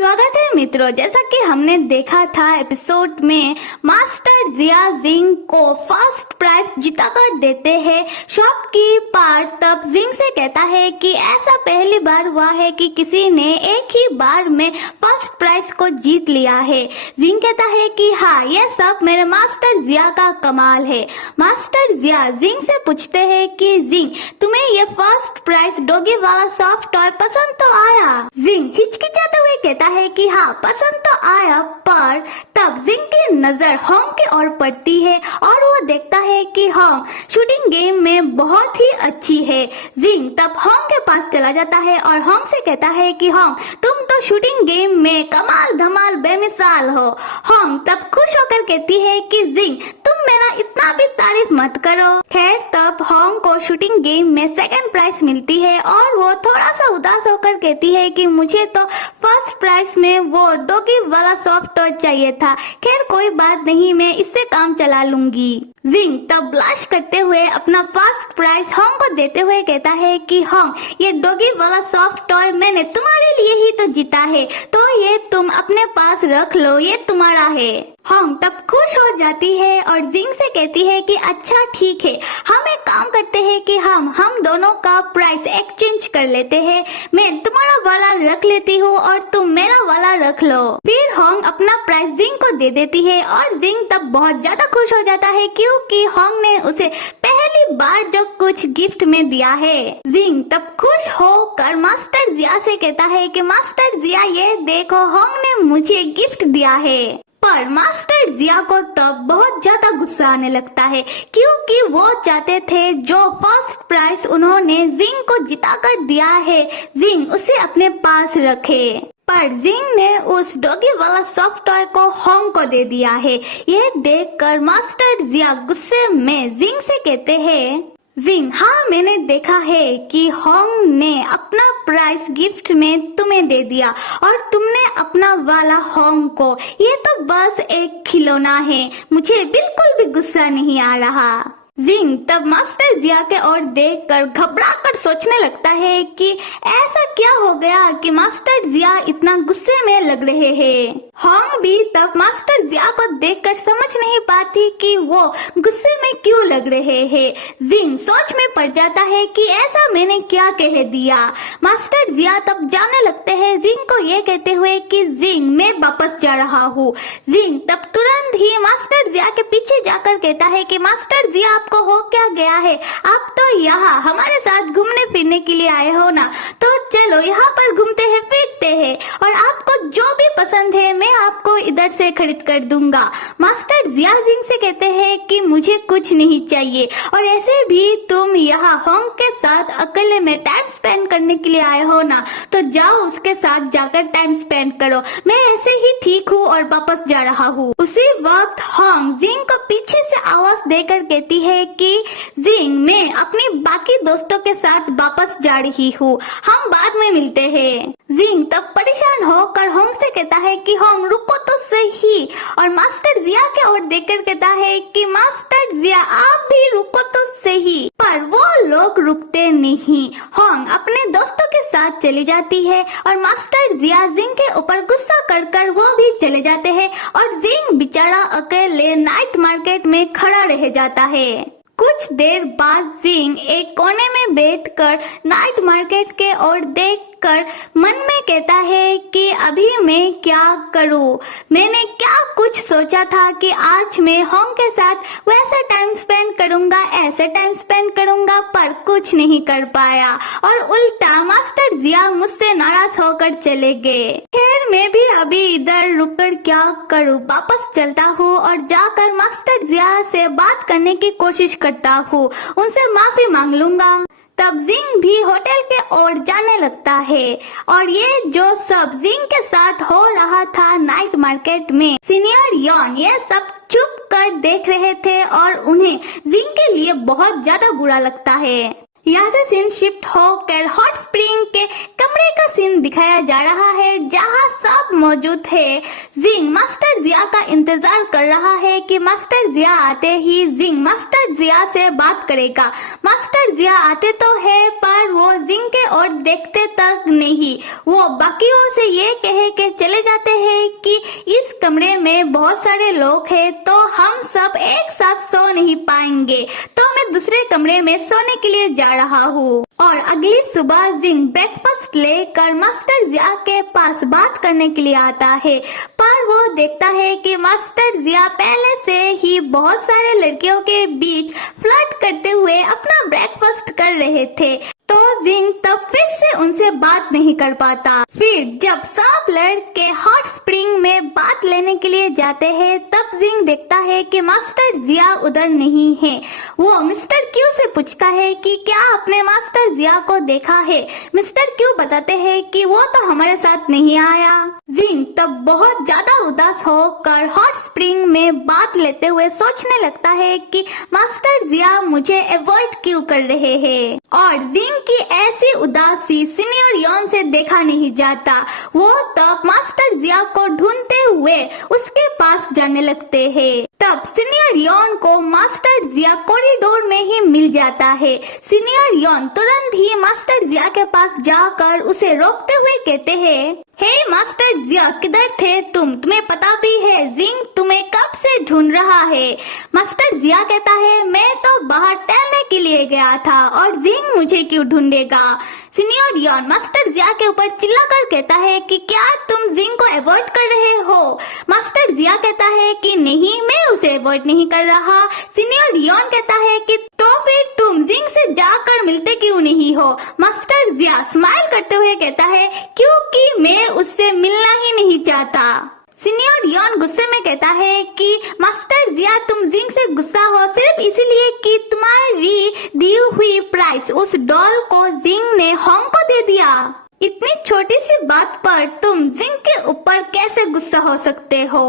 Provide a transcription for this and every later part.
स्वागत है मित्रों। जैसा कि हमने देखा था एपिसोड में, मास्टर जिया जिंग को फर्स्ट प्राइज जिताकर देते हैं शॉपकीपर। तब जिंग से कहता है कि ऐसा पहली बार हुआ है कि किसी ने एक ही बार में फर्स्ट प्राइज को जीत लिया है। जिंग कहता है कि हाँ, ये सब मेरे मास्टर जिया का कमाल है। मास्टर जिया जिंग से पूछते हैं कि जिंग, तुम्हें ये फर्स्ट प्राइज डॉगी वाला सॉफ्ट टॉय पसंद तो आया? जिंग हिचकिचाते हुए कहता है कि हाँ, पसंद तो आया, पर तब जिंग की नजर होंग की ओर पड़ती है और वो देखता है कि होंग शूटिंग गेम में बहुत ही अच्छी है। जिंग तब होंग के पास चला जाता है और होंग से कहता है कि होंग, तुम तो शूटिंग गेम में कमाल धमाल बेमिसाल हो। होंग तब खुश होकर कहती है कि जिंग, तुम मेरा इतना भी तारीफ मत करो। खैर, तब होंग को शूटिंग गेम में सेकंड प्राइज मिलती है और वो थोड़ा सा उदास होकर कहती है कि मुझे तो फर्स्ट प्राइज में वो डॉगी वाला सॉफ्ट टॉय चाहिए था। खैर कोई बात नहीं, मैं इससे काम चला लूंगी। जिंग तब ब्लश करते हुए अपना फर्स्ट प्राइज होंग को देते हुए कहता है कि होंग, ये डॉगी वाला सॉफ्ट टॉय मैंने तुम्हारे लिए ही तो जीता है, तो ये तुम अपने पास रख लो, ये तुम्हारा है। होंग तब खुश हो जाती है और जिंग से कहती है कि अच्छा ठीक है, हम एक काम करते हैं कि हम दोनों का प्राइस एक्सचेंज कर लेते हैं। मैं तुम्हारा वाला रख लेती हूँ और तुम मेरा वाला रख लो। फिर होंग अपना प्राइस जिंग को दे देती है और जिंग तब बहुत ज्यादा खुश हो जाता है क्योंकि होंग ने उसे पहली बार जो कुछ गिफ्ट में दिया है। जिंग तब खुश होकर मास्टर जिया से कहता है कि मास्टर जिया, ये देखो होंग ने मुझे गिफ्ट दिया है। पर मास्टर जिया को तब बहुत ज्यादा गुस्सा आने लगता है क्योंकि वो चाहते थे जो फर्स्ट प्राइज उन्होंने जिंग को जिताकर दिया है, जिंग उसे अपने पास रखे। पर जिंग ने उस डॉगी वाला सॉफ्ट टॉय को होंग को दे दिया है। यह देखकर मास्टर जिया गुस्से में जिंग से कहते हैं, जिंग, हाँ मैंने देखा है कि होंग ने अपना प्राइस गिफ्ट में तुम्हें दे दिया और तुमने अपना वाला होंग को। ये तो बस एक खिलौना है, मुझे बिल्कुल भी गुस्सा नहीं आ रहा। जिंग तब मास्टर जिया के ओर देखकर घबराकर सोचने लगता है कि ऐसा क्या हो गया कि मास्टर जिया इतना गुस्से में लग रहे हैं। होंग भी तब मास्टर जिया को देखकर समझ नहीं पाती कि वो गुस्से में क्यों लग रहे हैं। जिंग सोच में पड़ जाता है कि ऐसा मैंने क्या कह दिया। मास्टर जिया तब जाने लगते हैं जिंग को ये कहते हुए कि जिंग, मैं वापस जा रहा हूँ। जिंग तब तुरंत ही मास्टर जिया के पीछे जाकर कहता है कि मास्टर जिया, आपको हो क्या गया है? आप तो यहाँ हमारे साथ घूमने फिरने के लिए आए हो ना, तो चलो यहाँ पर घूमते हैं फिरते हैं और आपको जो भी पसंद है मैं आपको इधर से खरीद कर दूंगा। मास्टर जिया जिंग से कहते हैं कि मुझे कुछ नहीं चाहिए और ऐसे भी तुम यहाँ होंग के साथ अकेले में टाइम स्पेंड करने के लिए आए हो ना, तो जाओ उसके साथ जाकर टाइम स्पेंड करो, मैं ऐसे ही ठीक हूँ और वापस जा रहा हूँ। उसी वक्त होंग जिंग को पीछे से आवाज देकर कहती है कि जिंग, मैं अपनी बाकी दोस्तों के साथ वापस जा रही हूँ, हम बाद में मिलते हैं। जिंग तब परेशान होकर होंग से कहता है कि होंग रुको तो सही, और मास्टर जिया के ओर देखकर कहता है कि मास्टर जिया, आप भी रुको तो सही। पर वो लोग रुकते नहीं। होंग अपने दोस्तों के साथ चली जाती है और मास्टर जिया जिंग के ऊपर गुस्सा कर वो भी चले जाते हैं और जिंग बेचारा अकेले नाइट मार्केट में खड़ा रह जाता है। कुछ देर बाद जिंग एक कोने में बैठकर नाइट मार्केट के ओर देखकर मन में कहता है कि अभी मैं क्या करूं। मैंने क्या कुछ सोचा था कि आज मैं होंग के साथ वैसा टाइम स्पेंड करूंगा, ऐसे टाइम स्पेंड करूंगा, पर कुछ नहीं कर पाया और उल्टा मास्टर जिया मुझसे नाराज होकर चले गए। खैर मैं भी अभी इधर रुककर क्या करूं, वापस चलता हूँ और जाकर मास्टर जिया से बात करने की कोशिश करता हूँ, उनसे माफी मांग लूंगा। तब जिंग भी होटल के ओर जाने लगता है और ये जो सब जिंग के साथ हो रहा था नाइट मार्केट में, सीनियर यॉन ये सब चुप कर देख रहे थे और उन्हें जिंग के लिए बहुत ज्यादा बुरा लगता है। यहाँ से सीन शिफ्ट होकर हॉट स्प्रिंग के कमरे का सीन सीन दिखाया जा रहा है जहां सब मौजूद है। जिंग मास्टर जिया का इंतजार कर रहा है कि मास्टर जिया आते ही जिंग मास्टर जिया से बात करेगा। मास्टर जिया आते तो है पर वो जिंग के ओर देखते तक नहीं। वो बाकियों से ये कह के चले जाते हैं कि इस कमरे में बहुत सारे लोग हैं तो हम सब एक साथ सो नहीं पाएंगे, तो मैं दूसरे कमरे में सोने के लिए जा रहा हूँ। और अगली सुबह जिंग ब्रेकफास्ट लेकर मास्टर जिया के पास बात करने के लिए आता है, पर वो देखता है कि मास्टर जिया पहले से ही बहुत सारे लड़कियों के बीच फ्लर्ट करते हुए अपना ब्रेकफास्ट कर रहे थे। तो जिंग तब फिर से उनसे बात नहीं कर पाता। फिर जब सब लड़के हॉट स्प्रिंग में बात लेने के लिए जाते हैं तब जिंग देखता है कि मास्टर जिया उधर नहीं है। वो मिस्टर क्यू से पूछता है कि क्या आपने मास्टर जिया को देखा है। मिस्टर क्यू बताते हैं कि वो तो हमारे साथ नहीं आया। जिंग तब बहुत ज्यादा उदास होकर हॉट स्प्रिंग में बात लेते हुए सोचने लगता है कि मास्टर जिया मुझे अवॉइड क्यों कर रहे हैं। और जिंग की ऐसी उदासी सीनियर यॉन से देखा नहीं जाता। वो तब मास्टर जिया को ढूंढते हुए उसके पास जाने लगते हैं। तब सीनियर यॉन को मास्टर जिया कॉरिडोर में ही मिल जाता है। सीनियर यॉन तुरंत ही मास्टर जिया के पास जाकर उसे रोकते हुए कहते हैं, हे मास्टर जिया, किधर थे तुम? तुम्हें पता भी है जिंग तुम्हें कब से ढूंढ रहा है। मास्टर जिया कहता है, मैं तो बाहर टहलने के लिए गया था और जिंग मुझे क्यों ढूंढेगा। सीनियर यॉन मास्टर जिया के ऊपर चिल्लाकर कहता है कि क्या तुम जिंग को अवॉइड कर रहे हो। मास्टर जिया कहता है कि नहीं, मैं उसे अवॉइड नहीं कर रहा। सीनियर यॉन कहता है कि तो फिर तुम जिंग से जाकर मिलते क्यों नहीं हो। मास्टर जिया स्माइल करते हुए कहता है, क्योंकि मैं उससे मिलना ही नहीं चाहता। सीनियर यॉन गुस्से में कहता है कि मास्टर जिया, तुम जिंग से गुस्सा हो सिर्फ इसलिए कि तुम्हारी दी हुई प्राइस उस डॉल को जिंग ने होंग को दे दिया। इतनी छोटी सी बात पर तुम जिंग के ऊपर कैसे गुस्सा हो सकते हो।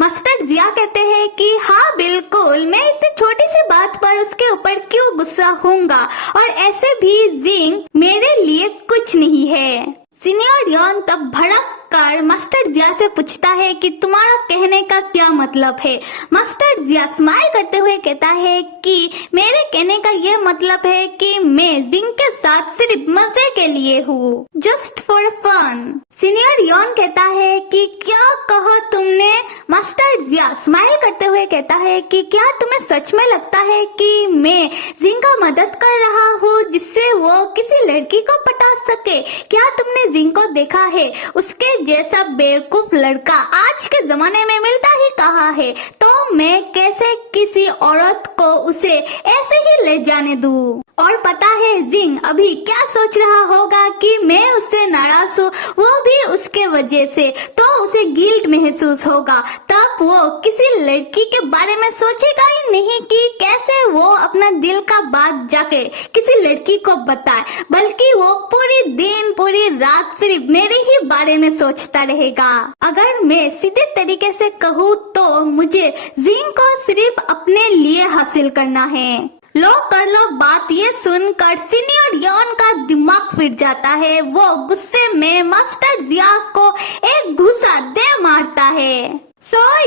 मास्टर जिया कहते हैं कि हाँ बिल्कुल, मैं इतनी छोटी सी बात पर उसके ऊपर क्यों गुस्सा होऊंगा, और ऐसे भी जिंग मेरे लिए कुछ नहीं है। सीनियर यॉन तब भड़क कर मास्टर जिया से पूछता है कि तुम्हारा कहने का क्या मतलब है। मास्टर जिया स्माइल करते हुए कहता है कि मेरे कहने का ये मतलब है कि मैं जिंग के साथ सिर्फ मजे के लिए हूँ, जस्ट फॉर फन। सीनियर यॉन कहता है कि क्या कहा तुमने। मास्टर जिया स्माइल करते हुए कहता है कि क्या तुम्हें सच में लगता है कि मैं जिंग का मदद कर रहा हूँ जिससे वो किसी लड़की को पटा सके। क्या तुमने जिंग को देखा है? उसके जैसा बेवकूफ लड़का आज के जमाने में मिलता ही कहाँ है, तो मैं कैसे किसी औरत को उसे ऐसे ही ले जाने दूँ। और पता है जिंग अभी क्या सोच रहा होगा कि मैं उससे नाराज हूँ, वो भी उसके वजह से, तो उसे गिल्ट महसूस होगा। तब वो किसी लड़की के बारे में सोचेगा ही नहीं कि कैसे वो अपना दिल का बात जाके किसी लड़की को बताए, बल्कि वो पूरी दिन पूरी रात सिर्फ मेरे ही बारे में सोचता रहेगा। अगर मैं सीधे तरीके से कहूँ तो मुझे जिंग को सिर्फ अपने लिए हासिल करना है। लो कर लो बात ये सुनकर सीनियर यॉन का दिमाग फिर जाता है। वो गुस्से में मास्टर जिया को एक घूसा दे मारता है।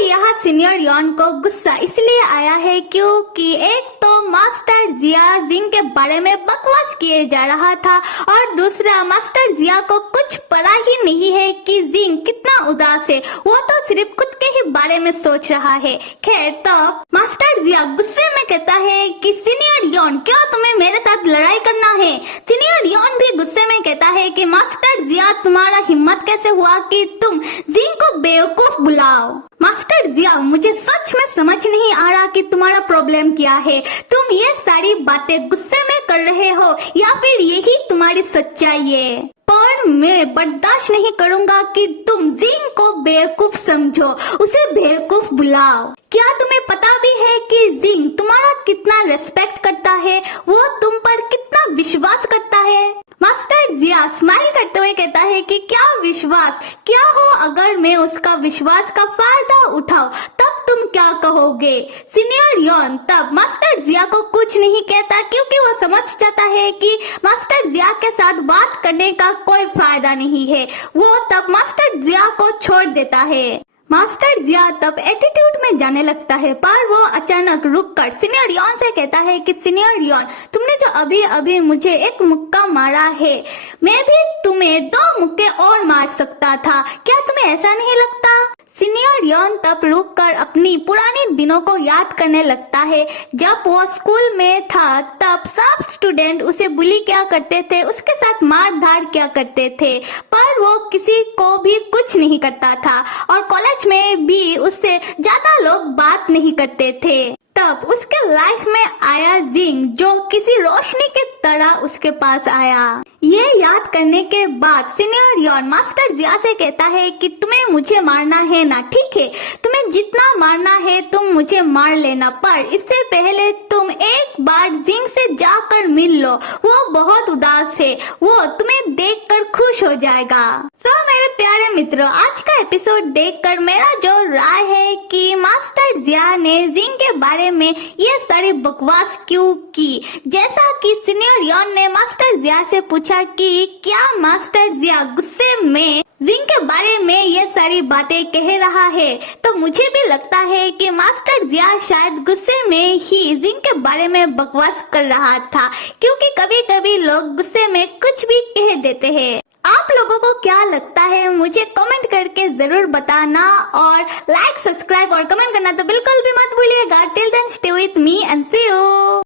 यहाँ सीनियर यॉन को गुस्सा इसलिए आया है क्योंकि एक तो मास्टर जिया जिंग के बारे में बकवास किए जा रहा था, और दूसरा मास्टर जिया को कुछ पता ही नहीं है कि जिंग कितना उदास है। वो तो सिर्फ खुद के ही बारे में सोच रहा है। खैर, तो मास्टर जिया गुस्से में कहता है कि सीनियर यॉन, क्या तुम्हें मेरे साथ लड़ाई करना है। सीनियर यॉन भी गुस्से में कहता है कि मास्टर जिया, तुम्हारा हिम्मत कैसे हुआ कि तुम जिंग को बेवकूफ बुलाओ। मास्टर जिया, मुझे सच में समझ नहीं आ रहा कि तुम्हारा प्रॉब्लम क्या है। तुम ये सारी बातें गुस्से में कर रहे हो या फिर यही तुम्हारी सच्चाई है। पर मैं बर्दाश्त नहीं करूंगा कि तुम जिंग को बेवकूफ समझो, उसे बेवकूफ बुलाओ। क्या तुम्हें पता भी है कि जिंग तुम्हारा कितना रेस्पेक्ट करता है, वो तुम पर कितना विश्वास करता है। मास्टर जिया स्माइल करते हुए कहता है कि क्या विश्वास, क्या हो अगर मैं उसका विश्वास का फायदा उठाऊं, तब तुम क्या कहोगे। सीनियर यॉन तब मास्टर जिया को कुछ नहीं कहता क्योंकि वो समझ जाता है कि मास्टर जिया के साथ बात करने का कोई फायदा नहीं है। वो तब मास्टर जिया को छोड़ देता है। मास्टर जिया तब एटीट्यूड में जाने लगता है, पर वो अचानक रुककर सीनियर यॉन से कहता है कि सीनियर यॉन, तुमने जो अभी अभी मुझे एक मुक्का मारा है, मैं भी तुम्हें 2 मुक्के और मार सकता था, क्या तुम्हें ऐसा नहीं लगता। सीनियर यॉन तब रुककर अपनी पुरानी दिनों को याद करने लगता है। जब वो स्कूल में था तब सब स्टूडेंट उसे बुली क्या करते थे, उसके साथ मार धाड़ क्या करते थे, पर वो किसी को भी कुछ नहीं करता था और कॉलेज में भी उससे ज्यादा लोग बात नहीं करते थे। तब उसके लाइफ में आया जिंग, जो किसी रोशनी के तरह उसके पास आया। ये याद करने के बाद सीनियर यॉन मास्टर जिया से कहता है कि तुम्हें मुझे मारना है ना, ठीक है, तुम्हें जितना मारना है तुम मुझे मार लेना, पर इससे पहले तुम एक बार जिंग से जाकर मिल लो, वो बहुत उदास है, वो तुम्हें देखकर खुश हो जाएगा। मेरे प्यारे मित्रों, आज का एपिसोड देखकर मेरा जो राय है कि मास्टर जिया ने जिंग के बारे में ये सारी बकवास क्यों की। जैसा कि सीनियर यॉन ने मास्टर जिया से पूछा कि क्या मास्टर जिया गुस्से में जिंग के बारे में ये सारी बातें कह रहा है, तो मुझे भी लगता है कि मास्टर जिया शायद गुस्से में ही जिंग के बारे में बकवास कर रहा था, क्योंकि कभी कभी लोग गुस्से में कुछ भी कह देते हैं। आप लोगों को क्या लगता है मुझे कमेंट करके जरूर बताना, और लाइक, सब्सक्राइब और कमेंट करना तो बिल्कुल भी मत भूलिएगा। Till then stay with me and see you.